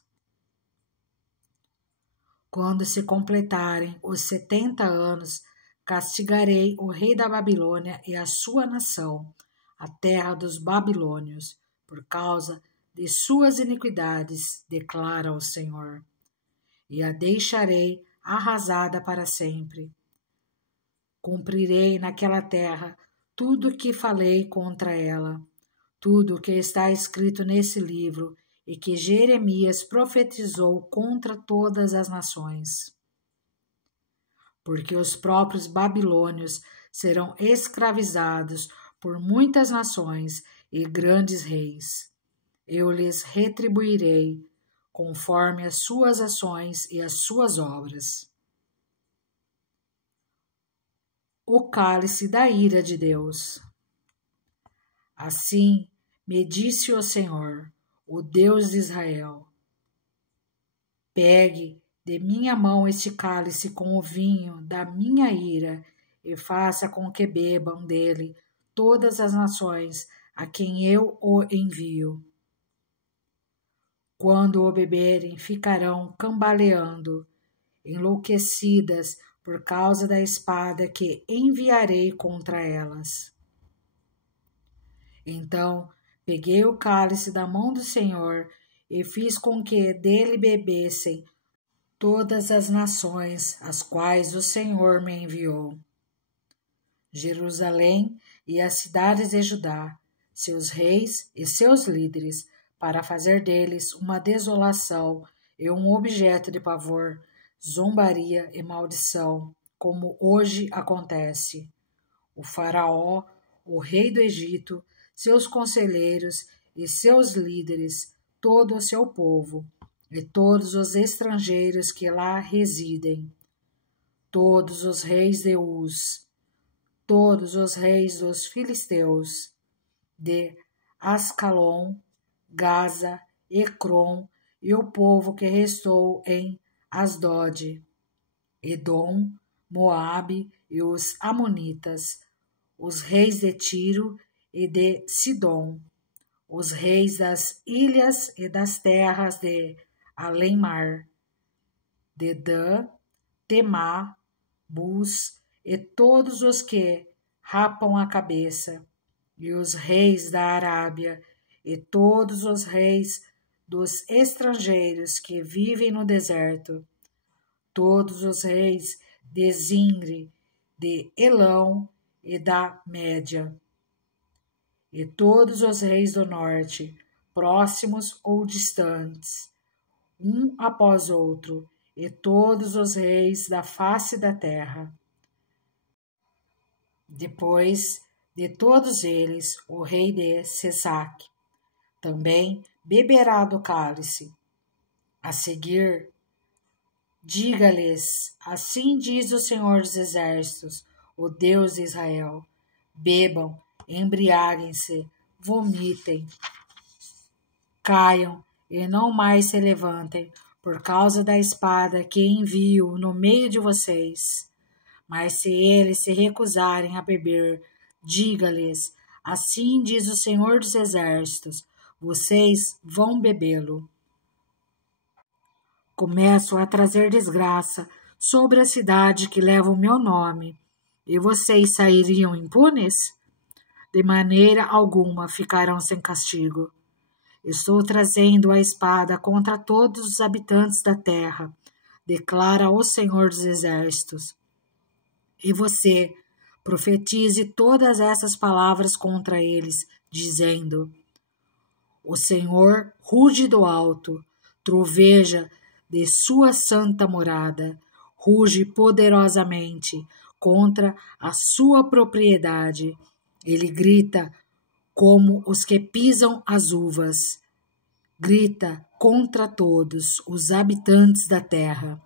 Quando se completarem os 70 anos, castigarei o rei da Babilônia e a sua nação, a terra dos babilônios, por causa de suas iniquidades, declara o Senhor, e a deixarei arrasada para sempre. Cumprirei naquela terra tudo o que falei contra ela, tudo o que está escrito nesse livro e que Jeremias profetizou contra todas as nações. Porque os próprios babilônios serão escravizados por muitas nações e grandes reis. Eu lhes retribuirei conforme as suas ações e as suas obras. O cálice da ira de Deus. Assim me disse o Senhor, o Deus de Israel: pegue de minha mão este cálice com o vinho da minha ira e faça com que bebam dele todas as nações a quem eu o envio. Quando o beberem, ficarão cambaleando, enlouquecidas por causa da espada que enviarei contra elas. Então peguei o cálice da mão do Senhor e fiz com que dele bebessem todas as nações às quais o Senhor me enviou. Jerusalém e as cidades de Judá, seus reis e seus líderes, para fazer deles uma desolação e um objeto de pavor, zombaria e maldição, como hoje acontece. O faraó, o rei do Egito, seus conselheiros e seus líderes, todo o seu povo, e todos os estrangeiros que lá residem, todos os reis de Uz, todos os reis dos filisteus, de Ascalon, Gaza, Ecrom e o povo que restou em Asdod, Edom, Moabe e os Amonitas, os reis de Tiro e de Sidom, os reis das ilhas e das terras de além-mar, Dedã, Temá, Bus e todos os que rapam a cabeça, e os reis da Arábia, e todos os reis dos estrangeiros que vivem no deserto, todos os reis de Zinre, de Elão e da Média, e todos os reis do norte, próximos ou distantes, um após outro, e todos os reis da face da terra. Depois de todos eles, o rei de Sesac também beberá do cálice. A seguir, diga-lhes, assim diz o Senhor dos Exércitos, o Deus de Israel: bebam, embriaguem-se, vomitem, caiam e não mais se levantem, por causa da espada que envio no meio de vocês. Mas se eles se recusarem a beber, diga-lhes, assim diz o Senhor dos Exércitos, vocês vão bebê-lo. Começo a trazer desgraça sobre a cidade que leva o meu nome, e vocês sairiam impunes? De maneira alguma ficarão sem castigo. Estou trazendo a espada contra todos os habitantes da terra, declara o Senhor dos Exércitos. E você profetize todas essas palavras contra eles, dizendo: o Senhor ruge do alto, troveja de sua santa morada, ruge poderosamente contra a sua propriedade. Ele grita como os que pisam as uvas, grita contra todos os habitantes da terra.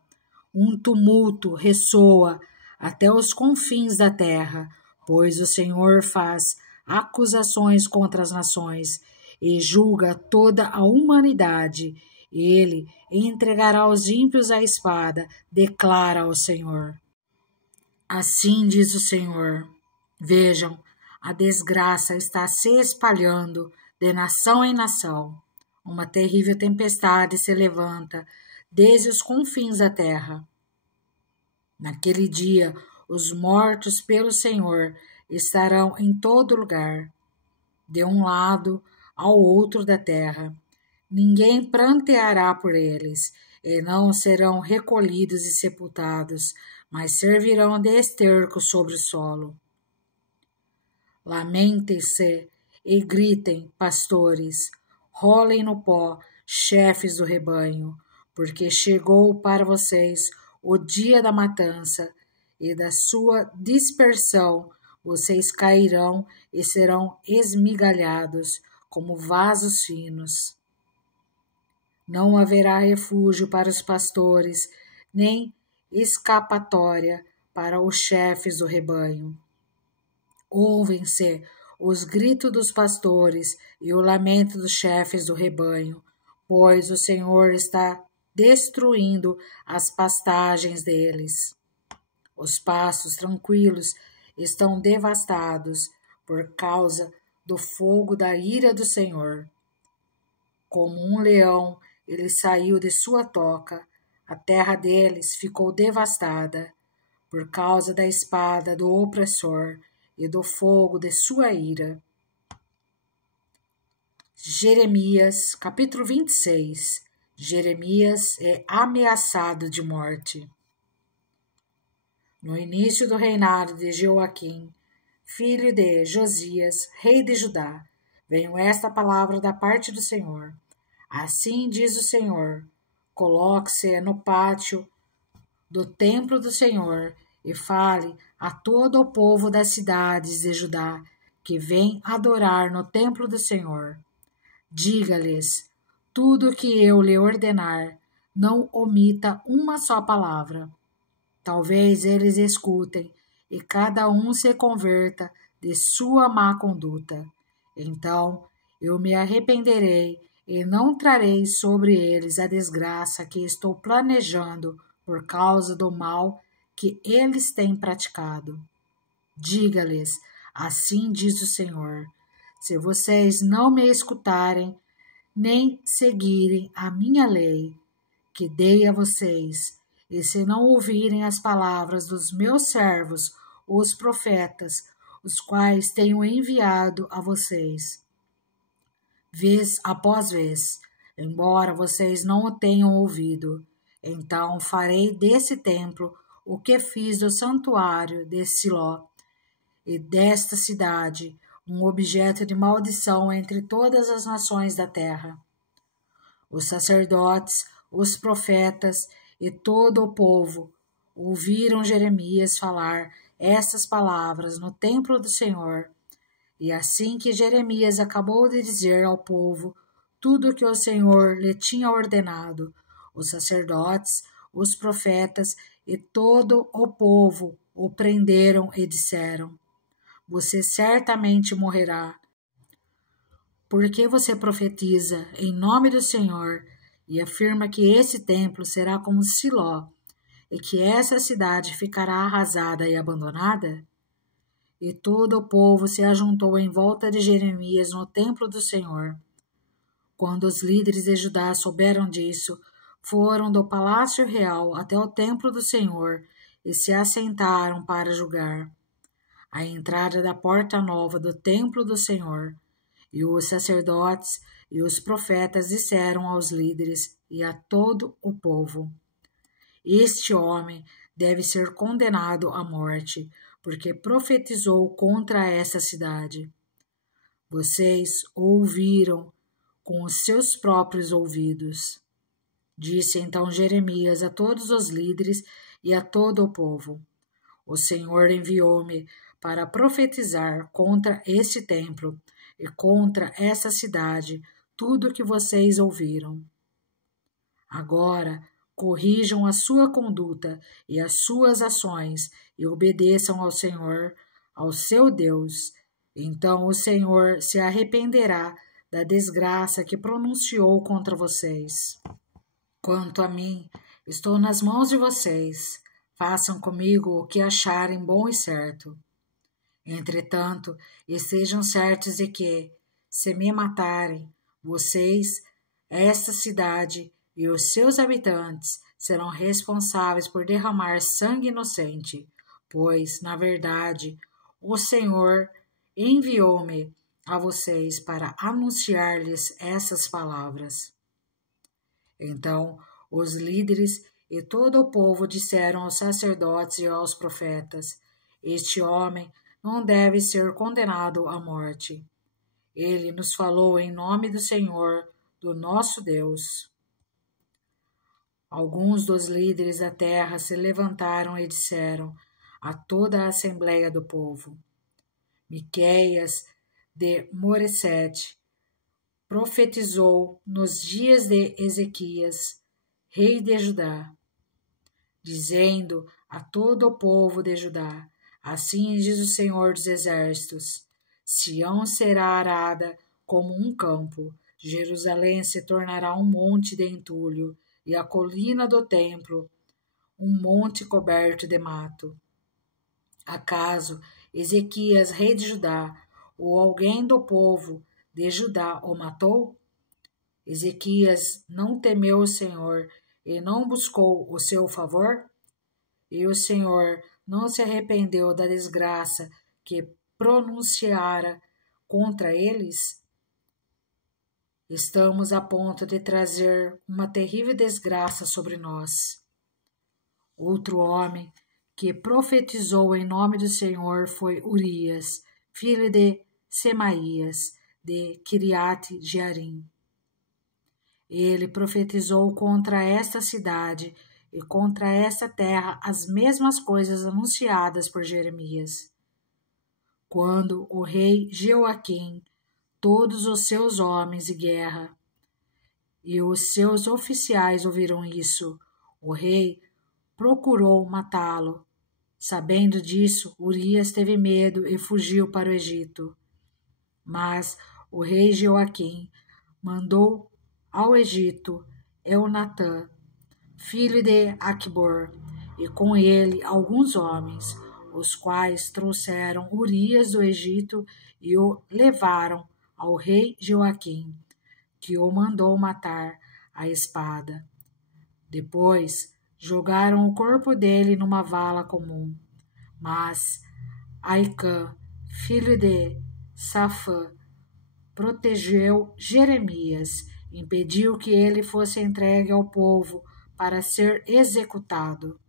Um tumulto ressoa até os confins da terra, pois o Senhor faz acusações contra as nações e julga toda a humanidade. Ele entregará os ímpios à espada, declara o Senhor. Assim diz o Senhor: vejam, a desgraça está se espalhando de nação em nação. Uma terrível tempestade se levanta desde os confins da terra. Naquele dia, os mortos pelo Senhor estarão em todo lugar, de um lado ao outro da terra. Ninguém pranteará por eles, e não serão recolhidos e sepultados, mas servirão de esterco sobre o solo. Lamentem-se e gritem, pastores, rolem no pó, chefes do rebanho, porque chegou para vocês o dia da matança e da sua dispersão. Vocês cairão e serão esmigalhados como vasos finos. Não haverá refúgio para os pastores, nem escapatória para os chefes do rebanho. Ouvem-se os gritos dos pastores e o lamento dos chefes do rebanho, pois o Senhor está destruindo as pastagens deles. Os pastos tranquilos estão devastados por causa do fogo da ira do Senhor. Como um leão, ele saiu de sua toca, a terra deles ficou devastada por causa da espada do opressor e do fogo de sua ira. Jeremias, capítulo 26. Jeremias é ameaçado de morte. No início do reinado de Joaquim, filho de Josias, rei de Judá, veio esta palavra da parte do Senhor. Assim diz o Senhor: coloque-se no pátio do templo do Senhor e fale a todo o povo das cidades de Judá que vem adorar no templo do Senhor. Diga-lhes tudo o que eu lhe ordenar, não omita uma só palavra. Talvez eles escutem e cada um se converta de sua má conduta. Então eu me arrependerei e não trarei sobre eles a desgraça que estou planejando por causa do mal que eles têm praticado. Diga-lhes, assim diz o Senhor, se vocês não me escutarem, nem seguirem a minha lei, que dei a vocês, e se não ouvirem as palavras dos meus servos, os profetas, os quais tenho enviado a vocês, vez após vez, embora vocês não o tenham ouvido, então farei desse templo o que fiz do santuário de Siló, e desta cidade um objeto de maldição entre todas as nações da terra. Os sacerdotes, os profetas e todo o povo ouviram Jeremias falar estas palavras no templo do Senhor. E assim que Jeremias acabou de dizer ao povo tudo o que o Senhor lhe tinha ordenado, os sacerdotes, os profetas e todo o povo o prenderam e disseram: Você certamente morrerá, porque você profetiza em nome do Senhor e afirma que esse templo será como Siló e que essa cidade ficará arrasada e abandonada? E todo o povo se ajuntou em volta de Jeremias no templo do Senhor. Quando os líderes de Judá souberam disso, foram do palácio real até o templo do Senhor e se assentaram para julgar. À entrada da porta nova do templo do Senhor, e os sacerdotes e os profetas disseram aos líderes e a todo o povo: Este homem deve ser condenado à morte, porque profetizou contra essa cidade. Vocês ouviram com os seus próprios ouvidos. Disse então Jeremias a todos os líderes e a todo o povo: O Senhor enviou-me para profetizar contra este templo e contra essa cidade tudo o que vocês ouviram. Agora, corrijam a sua conduta e as suas ações e obedeçam ao Senhor, ao seu Deus. Então o Senhor se arrependerá da desgraça que pronunciou contra vocês. Quanto a mim, estou nas mãos de vocês. Façam comigo o que acharem bom e certo. Entretanto, estejam certos de que, se me matarem, vocês, esta cidade e os seus habitantes serão responsáveis por derramar sangue inocente, pois, na verdade, o Senhor enviou-me a vocês para anunciar-lhes essas palavras. Então, os líderes e todo o povo disseram aos sacerdotes e aos profetas: Este homem não deve ser condenado à morte. Ele nos falou em nome do Senhor, do nosso Deus. Alguns dos líderes da terra se levantaram e disseram a toda a assembleia do povo: Miqueias de Moresete profetizou nos dias de Ezequias, rei de Judá, dizendo a todo o povo de Judá: Assim diz o Senhor dos Exércitos: Sião será arada como um campo, Jerusalém se tornará um monte de entulho, e a colina do templo um monte coberto de mato. Acaso Ezequias, rei de Judá, ou alguém do povo de Judá o matou? Ezequias não temeu o Senhor e não buscou o seu favor? E o Senhor não se arrependeu da desgraça que pronunciara contra eles? Estamos a ponto de trazer uma terrível desgraça sobre nós. Outro homem que profetizou em nome do Senhor foi Urias, filho de Semaías, de Kiriat Jearim. Ele profetizou contra esta cidade e contra esta terra as mesmas coisas anunciadas por Jeremias. Quando o rei Jeoaquim, todos os seus homens de guerra e os seus oficiais ouviram isso, o rei procurou matá-lo. Sabendo disso, Urias teve medo e fugiu para o Egito. Mas o rei Jeoaquim mandou ao Egito Eunatã, filho de Aquibor, e com ele alguns homens, os quais trouxeram Urias do Egito e o levaram ao rei Joaquim, que o mandou matar à espada. Depois jogaram o corpo dele numa vala comum. Mas Aicã, filho de Safã, protegeu Jeremias, impediu que ele fosse entregue ao povo para ser executado.